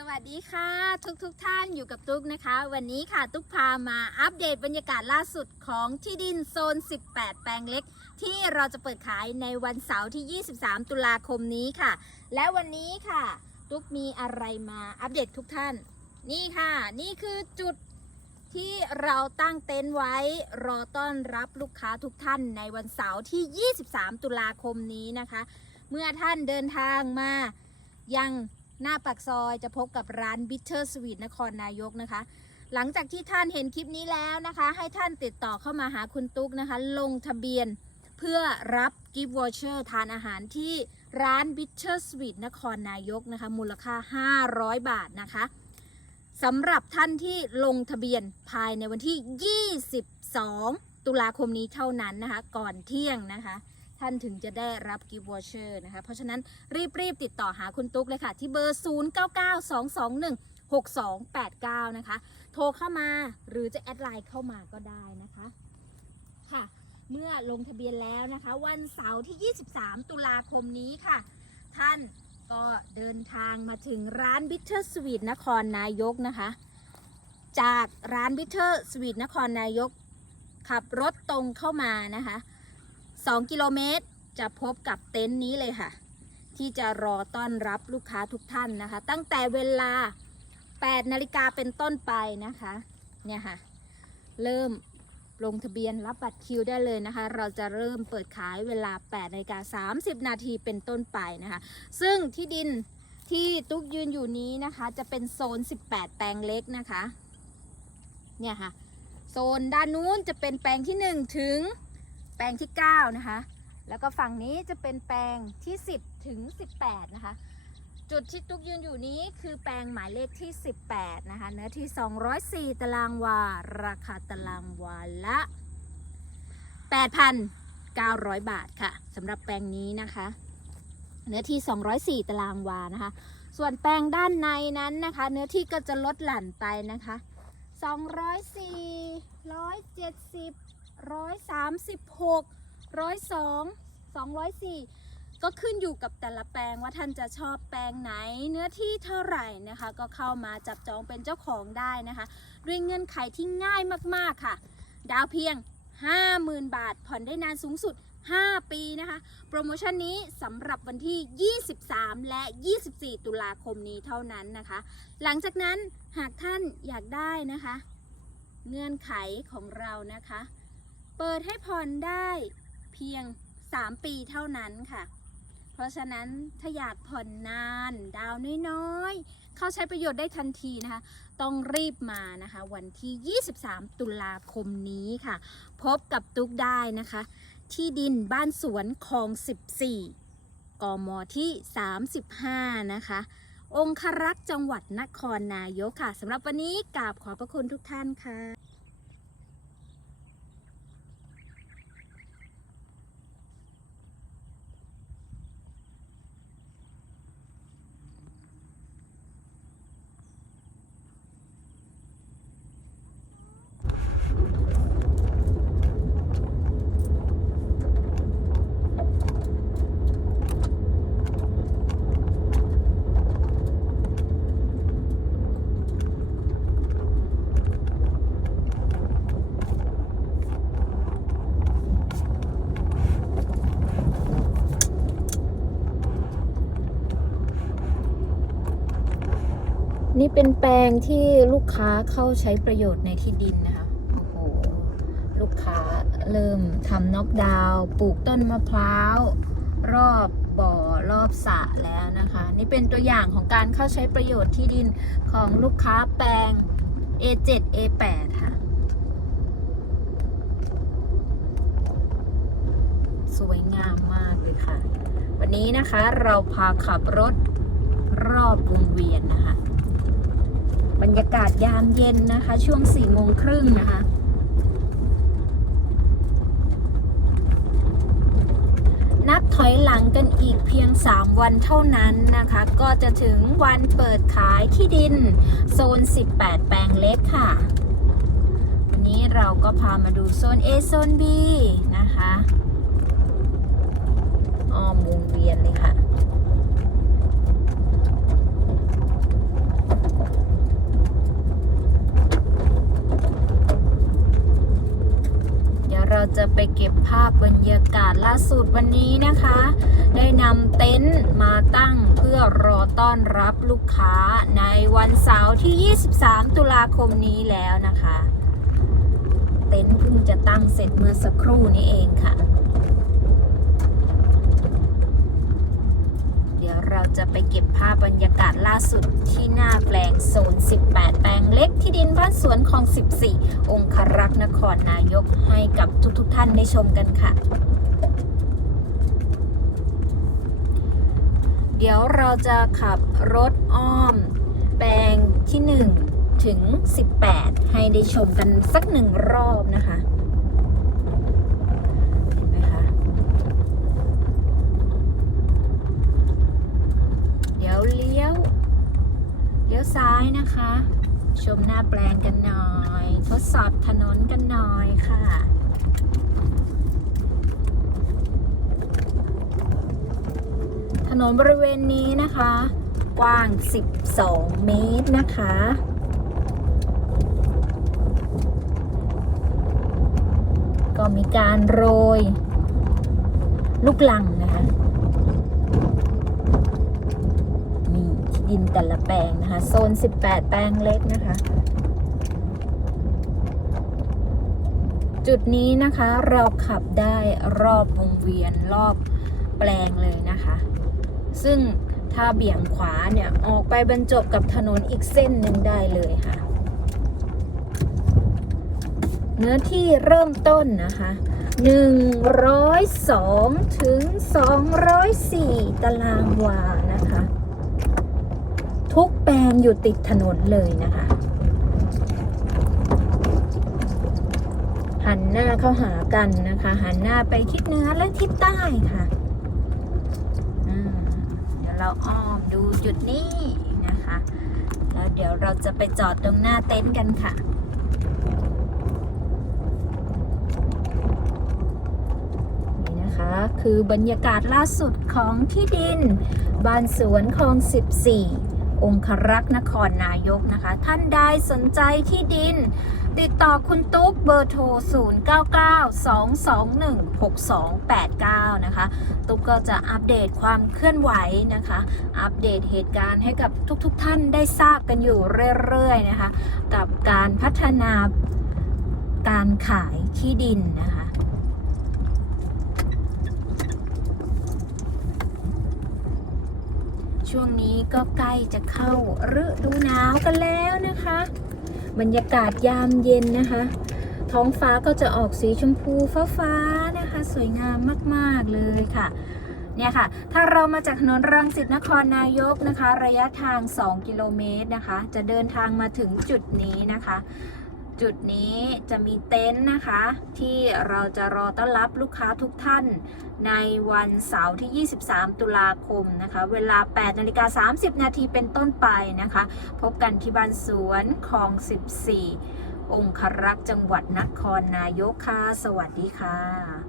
สวัสดีค่ะทุกทุกท่านอยู่กับตุ๊กนะคะ วันนี้ค่ะตุ๊กพามาอัปเดตบรรยากาศล่าสุดของที่ดินโซน 18 แปลงเล็ก ที่เราจะเปิดขายในวันเสาร์ที่ 23 ตุลาคมนี้ค่ะ และวันนี้ค่ะ ตุ๊กมีอะไรมาอัปเดตทุกท่าน นี่ค่ะ นี่คือจุดที่เราตั้งเต็นท์ไว้รอต้อนรับลูกค้าทุกท่านในวันเสาร์ที่ 23 ตุลาคมนี้นะคะ เมื่อท่านเดินทางมายัง หน้าปากซอยจะพบกับร้าน Bitter Sweet นครนายกนะคะ หลังจากที่ท่านเห็นคลิปนี้แล้วนะคะ ให้ท่านติดต่อเข้ามาหาคุณตุ๊กนะคะ ลงทะเบียนเพื่อรับกิฟต์วอเชอร์ทานอาหารที่ร้าน Bitter Sweet นครนายกนะคะ มูลค่า 500 บาทนะคะสำหรับท่านที่ลงทะเบียนภายในวันที่ 22 ตุลาคมนี้เท่านั้นนะคะ ก่อนเที่ยงนะคะ ท่านถึงจะได้รับกิฟต์วอเชอร์นะคะ เพราะฉะนั้นรีบๆติดต่อหาคุณตุ๊กเลยค่ะ ที่เบอร์ 0992216289 นะคะ โทรเข้ามาหรือจะแอดไลน์เข้ามาก็ได้นะคะค่ะ เมื่อลงทะเบียนแล้วนะคะ วันเสาร์ที่ 23 ตุลาคมนี้ค่ะ ท่านก็เดินทางมาถึงร้าน Bitter Sweet นครนายกนะคะ จากร้าน Bitter Sweet นครนายก ขับรถตรงเข้ามานะคะ 2 กิโลเมตร จะพบกับเต็นท์นี้เลยค่ะ ที่จะรอต้อนรับลูกค้าทุกท่านนะคะ ตั้งแต่เวลา 8 นาฬิกาเป็นต้นไปนะคะ เนี่ยค่ะ เริ่มลงทะเบียนรับบัตรคิวได้เลยนะคะ เราจะเริ่มเปิดขายเวลา8นาฬิกา30 นาทีเป็นต้นไปนะคะ ซึ่งที่ดินที่ตุ๊กยืนอยู่นี้นะคะ จะเป็นโซน 18 แปลงเล็กนะคะ เนี่ยค่ะ โซนด้านนู้นจะเป็นแปลงที่ 1 ถึง แปลงที่ 9 นะคะ แล้วก็ฝั่งนี้จะเป็นแปลงที่ 10 ถึง 18 นะคะ จุดที่ตุ๊กยืนอยู่นี้คือแปลงหมายเลขที่ 18 นะคะ เนื้อที่ 204 ตารางวา ราคาตารางวาละ 8,900 บาทค่ะสำหรับแปลงนี้นะคะ เนื้อที่ 204 ตารางวานะคะ ส่วนแปลงด้านในนั้นนะคะ เนื้อที่ก็จะลดหลั่นไปนะคะ 204 170 ร้อยสามสิบหกร้อยสองสองร้อยสี่ก็ขึ้นอยู่กับแต่ละแปลงว่าท่านจะชอบแปลงไหนเนื้อที่เท่าไหร่นะคะ ก็เข้ามาจับจองเป็นเจ้าของได้นะคะ ด้วยเงื่อนไขที่ง่ายมากๆค่ะ ดาวเพียง 50,000 บาท ผ่อนได้นานสูงสุด 5 ปีนะคะ โปรโมชั่นนี้สำหรับวันที่ 23 และ 24 ตุลาคมนี้เท่านั้นนะคะ หลังจากนั้นหากท่านอยากได้นะคะ เงื่อนไขของเรานะคะ เปิดให้ผ่อนได้เพียง 3 ปีเท่านั้นค่ะ เพราะฉะนั้นถ้าอยากผ่อนนาน ดาวน้อยๆ เข้าใช้ประโยชน์ได้ทันทีนะคะ ต้องรีบมานะคะ วันที่ 23 ตุลาคมนี้ค่ะ พบกับตุ๊กได้นะคะ ที่ดินบ้านสวนคลอง 14 กมที่ 35 นะคะองครักษ์จังหวัดนครนายกค่ะสำหรับวันนี้กราบขอบพระคุณทุกท่านค่ะ นี่เป็นแปลงที่ลูกค้าเข้าใช้ประโยชน์ในที่ดินนะคะ ลูกค้าเริ่มทำน็อกดาวน์ปลูกต้นมะพร้าว รอบบ่อรอบสระแล้วนะคะ นี่เป็นตัวอย่างของการเข้าใช้ประโยชน์ที่ดินของลูกค้าแปลง A7 A8 ค่ะ สวยงามมากเลยค่ะ วันนี้นะคะเราพาขับรถรอบวงเวียนนะคะ บรรยากาศยามเย็นนะคะ ช่วง4โมงครึ่งนะคะ วันเท่านั้นนะคะ ก็จะถึงวันเปิดขายที่ดิน โซน 18 แปลงเล็กค่ะ วันนี้เราก็พามาดูโซน A โซน B นะคะอ้อมวงเวียนเลยค่ะ จะไปเก็บภาพบรรยากาศล่าสุดวันนี้นะคะ ได้นำเต็นท์มาตั้งเพื่อรอต้อนรับลูกค้าในวันเสาร์ที่ 23 ตุลาคมนี้แล้วนะคะ เต็นท์เพิ่งจะตั้งเสร็จเมื่อสักครู่นี้เองค่ะาพบรรยากาศล่าสุดที่หน้าแปลงโซน 18 แปลงเล็กที่ดินบ้านสวนของ 14 องครักษ์นครนายกให้กับทุกๆทท่านได้ชมกันค่ะ เดี๋ยวเราจะขับรถอ้อม แปลงที่ 1 ถึง 18 ให้ได้ชมกันสักหนึ่งรอบนะคะ เห็นไหมคะ เดี๋ยวเลี้ยว เลี้ยว ซ้ายนะคะ ชมหน้าแปลงกันหน่อย ทดสอบถนนกันหน่อยค่ะถนนบริเวณนี้นะคะ กว้าง 12 เมตรนะคะ ก็มีการโรย ลูกลังนะคะ มีที่ ดินแต่ละแปลงนะคะ โซน 18 แปลงเล็กนะคะ จุดนี้นะคะเราขับได้รอบวงเวียนรอบแปลงเลยนะคะ ซึ่งถ้าเบี่ยงขวาเนี่ยออกไปบรรจบกับถนนอีกเส้นหนึ่งได้เลยค่ะ เนื้อที่เริ่มต้นนะคะ102 ถึง 204 ตารางวา ทุกแปลงอยู่ติดถนนเลยนะคะ หันหน้าเข้าหากันนะคะ หันหน้าไปทิศเหนือและทิศใต้ค่ะเดี๋ยวเราอ้อมดูจุดนี้นะคะ แล้วเดี๋ยวเราจะไปจอดตรงหน้าเต็นท์กันค่ะนะคะคือบรรยากาศล่าสุดของที่ดิน บ้านสวนคลอง 14 องครักษ์นครนายกนะคะ ท่านใดสนใจที่ดิน ติดต่อคุณตุ๊กเบอร์โทร 0992216289 นะคะ ตุ๊กก็จะอัปเดตความเคลื่อนไหวนะคะ อัปเดตเหตุการณ์ให้กับทุกๆทท่านได้ทราบกันอยู่เรื่อยๆนะคะ กับการพัฒนาการขายที่ดินนะคะ ช่วงนี้ก็ใกล้จะเข้าฤดูหนาวกันแล้วนะคะ บรรยากาศยามเย็นนะคะ ท้องฟ้าก็จะออกสีชมพูฟ้าๆนะคะ สวยงามมากๆเลยค่ะเนี่ยค่ะ ถ้าเรามาจากถนนรังสิตนครนายกนะคะ ระยะทาง 2 กิโลเมตรนะคะ จะเดินทางมาถึงจุดนี้นะคะ จุดนี้จะมีเต็นท์นะคะ ที่เราจะรอต้อนรับลูกค้าทุกท่าน ในวันเสาร์ที่ 23 ตุลาคมนะคะ เวลา 8นาฬิกา30 นาทีเป็นต้นไปนะคะ พบกันที่บ้านสวนคลอง 14 องครักษ์จังหวัดนครนายกค่ะ สวัสดีค่ะ